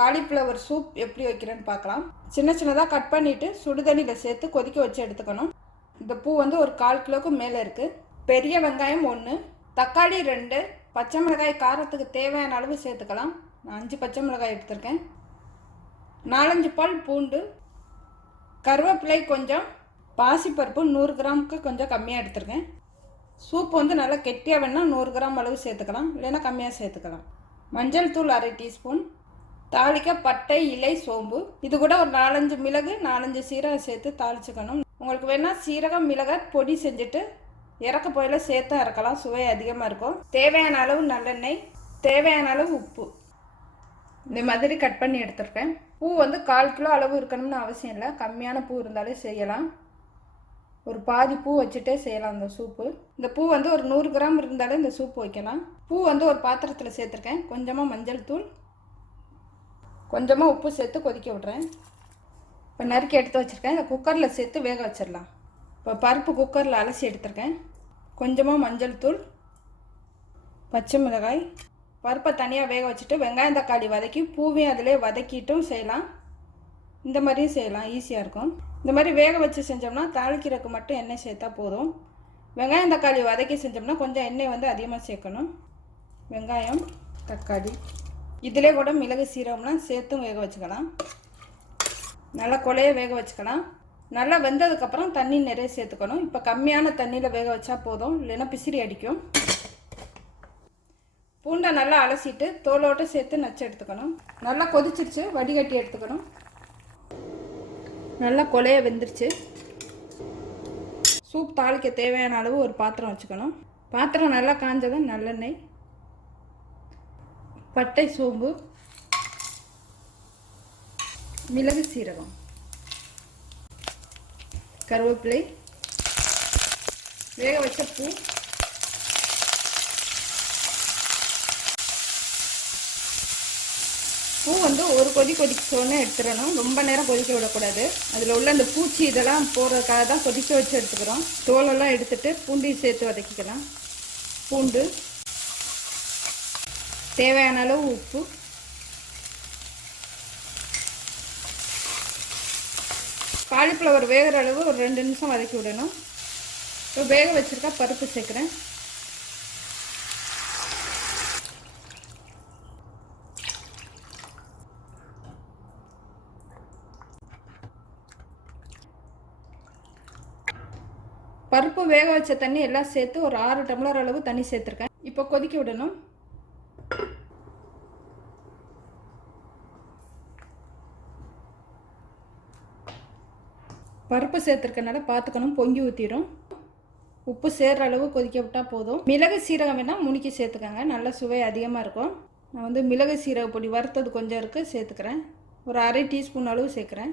Cauliflower soup எப்படி வைக்கிறேன்னு பார்க்கலாம். சின்ன சின்னதாக கட் பண்ணிவிட்டு சுடுதண்ணியில் சேர்த்து கொதிக்க வச்சு எடுத்துக்கணும். இந்த பூ வந்து ஒரு 1/4 கிலோவுக்கு மேலே இருக்குது. பெரிய வெங்காயம் 1, தக்காளி 2, பச்சை மிளகாய் காரத்துக்கு தேவையான அளவு சேர்த்துக்கலாம். நான் 5 பச்சை மிளகாய் எடுத்திருக்கேன். 4-5 பல் பூண்டு, கருவேப்பிலை கொஞ்சம், பாசிப்பருப்பு 100 கிராமுக்கு கொஞ்சம் கம்மியாக எடுத்திருக்கேன். சூப் வந்து நல்லா கெட்டியாக வேணால் 100 கிராம் அளவு சேர்த்துக்கலாம், இல்லைன்னா கம்மியாக சேர்த்துக்கலாம். மஞ்சள் தூள் 1/2 டீஸ்பூன், தாளிக்க பட்டை, இலை, சோம்பு, இது கூட ஒரு 4-5 மிளகு 4-5 சீரகம் சேர்த்து தாளிச்சுக்கணும். உங்களுக்கு வேணால் சீரகம் மிளகாய் பொடி செஞ்சுட்டு இறக்க போயில சேர்த்து இறக்கலாம், சுவை அதிகமாக இருக்கும். தேவையான அளவு நல்லெண்ணெய், தேவையான அளவு உப்பு, இந்த மாதிரி கட் பண்ணி எடுத்துருக்கேன். பூ வந்து 1/4 கிலோ அளவு இருக்கணும்னு அவசியம் இல்லை, கம்மியான பூ இருந்தாலே செய்யலாம். ஒரு பாதி பூ வச்சுட்டே செய்யலாம் இந்த சூப்பு. இந்த பூ வந்து ஒரு 100 கிராம் இருந்தாலே இந்த சூப்பு வைக்கலாம். பூ வந்து ஒரு பாத்திரத்தில் சேர்த்துருக்கேன். கொஞ்சமாக மஞ்சள் தூள், கொஞ்சமாக உப்பு சேர்த்து கொதிக்க விட்றேன். இப்போ நறுக்கி எடுத்து வச்சுருக்கேன். இந்த குக்கரில் சேர்த்து வேக வச்சிடலாம். இப்போ பருப்பு குக்கரில் அலசி எடுத்துருக்கேன். கொஞ்சமாக மஞ்சள் தூள், பச்சை மிளகாய், பருப்பை தனியாக வேக வச்சுட்டு வெங்காயம் தக்காளி வதக்கி பூவையும் அதிலே வதக்கிட்டும் செய்யலாம். இந்த மாதிரியும் செய்யலாம், ஈஸியாக இருக்கும். இந்த மாதிரி வேக வச்சு செஞ்சோம்னா தாளிக்கிறதுக்கு மட்டும் எண்ணெய் சேர்த்தா போதும். வெங்காயம் தக்காளி வதக்கி செஞ்சோம்னா கொஞ்சம் எண்ணெய் வந்து அதிகமாக சேர்க்கணும். வெங்காயம் தக்காளி இதிலே கூட மிளகு சீரகம்லாம் சேர்த்தும் வேக வச்சுக்கலாம். நல்லா கொலைய வேக வச்சுக்கலாம். நல்லா வெந்ததுக்கப்புறம் தண்ணி நிறைய சேர்த்துக்கணும். இப்போ கம்மியான தண்ணியில் வேக வச்சா போதும், இல்லைன்னா பிசிறி அடிக்கும். பூண்டை நல்லா அலசிட்டு தோலோடு சேர்த்து நச்சு எடுத்துக்கணும். நல்லா கொதிச்சிருச்சு, வடிகட்டி எடுத்துக்கணும். நல்லா கொலைய வெந்துருச்சு. சூப் தாளிக்க தேவையான அளவு ஒரு பாத்திரம் வச்சுக்கணும். பாத்திரம் நல்லா காஞ்சதும் நல்லெண்ணெய், பட்டை, சோம்பு, மிளகு சீரகம், கருவேப்பிலை, வேக வச்ச பூ, பூ வந்து ஒரு கொதிச்சோன்னே எடுத்துடணும். ரொம்ப நேரம் கொதிக்க விடக்கூடாது. அதில் உள்ள அந்த பூச்சி இதெல்லாம் போடுறதுக்காக தான் கொதிக்க வச்சு எடுத்துக்கிறோம். தோலெல்லாம் எடுத்துட்டு பூண்டையும் சேர்த்து வதக்கிக்கலாம். பூண்டு, தேவையான அளவு உப்பு, காலிஃப்ளவர் வேகிற அளவு ஒரு 2 நிமிஷம் வதக்கி விடணும். இப்போ வேக வச்சுருக்கா பருப்பு சேர்க்குறேன். பருப்பு வேக வச்ச தண்ணி எல்லாம் சேர்த்து ஒரு 6 டம்ளர் அளவு தண்ணி சேர்த்துருக்கேன். இப்போ கொதிக்க விடணும். பருப்பு சேர்த்துருக்கனால பார்த்துக்கணும், பொங்கி ஊற்றிடும். உப்பு சேர்கிற அளவு கொதிக்க விட்டால் போதும். மிளகு சீரகம் வேணால் முணுக்கி சேர்த்துக்கோங்க, நல்ல சுவை அதிகமாக இருக்கும். நான் வந்து மிளகு சீரக பொடி வறுத்தது கொஞ்சம் இருக்குது, சேர்த்துக்கிறேன். ஒரு 1/2 டீஸ்பூன் அளவு சேர்க்குறேன்.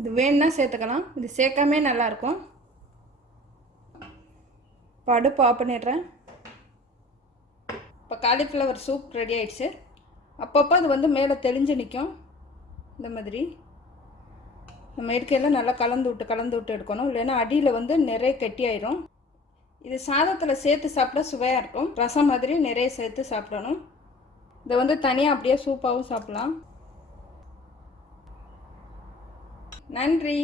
இது வேணுன்னா சேர்த்துக்கலாம், இது சேர்க்காமே நல்லாயிருக்கும். இப்போ அடுப்பு ஆஃப் பண்ணிடுறேன். இப்போ காலிஃப்ளவர் சூப் ரெடி ஆகிடுச்சு. அப்பப்போ அது வந்து மேலே தெளிஞ்சு நிற்கும். இந்த மாதிரி நம்ம இருக்கையில் நல்லா கலந்து விட்டு எடுக்கணும், இல்லைன்னா அடியில் வந்து நிறைய கெட்டி ஆயிரும். இது சாதத்தில் சேர்த்து சாப்பிட சுவையாக இருக்கும். ரசம் மாதிரி நிறைய சேர்த்து சாப்பிடணும். இதை வந்து தனியாக அப்படியே சூப்பாகவும் சாப்பிடலாம். நன்றி.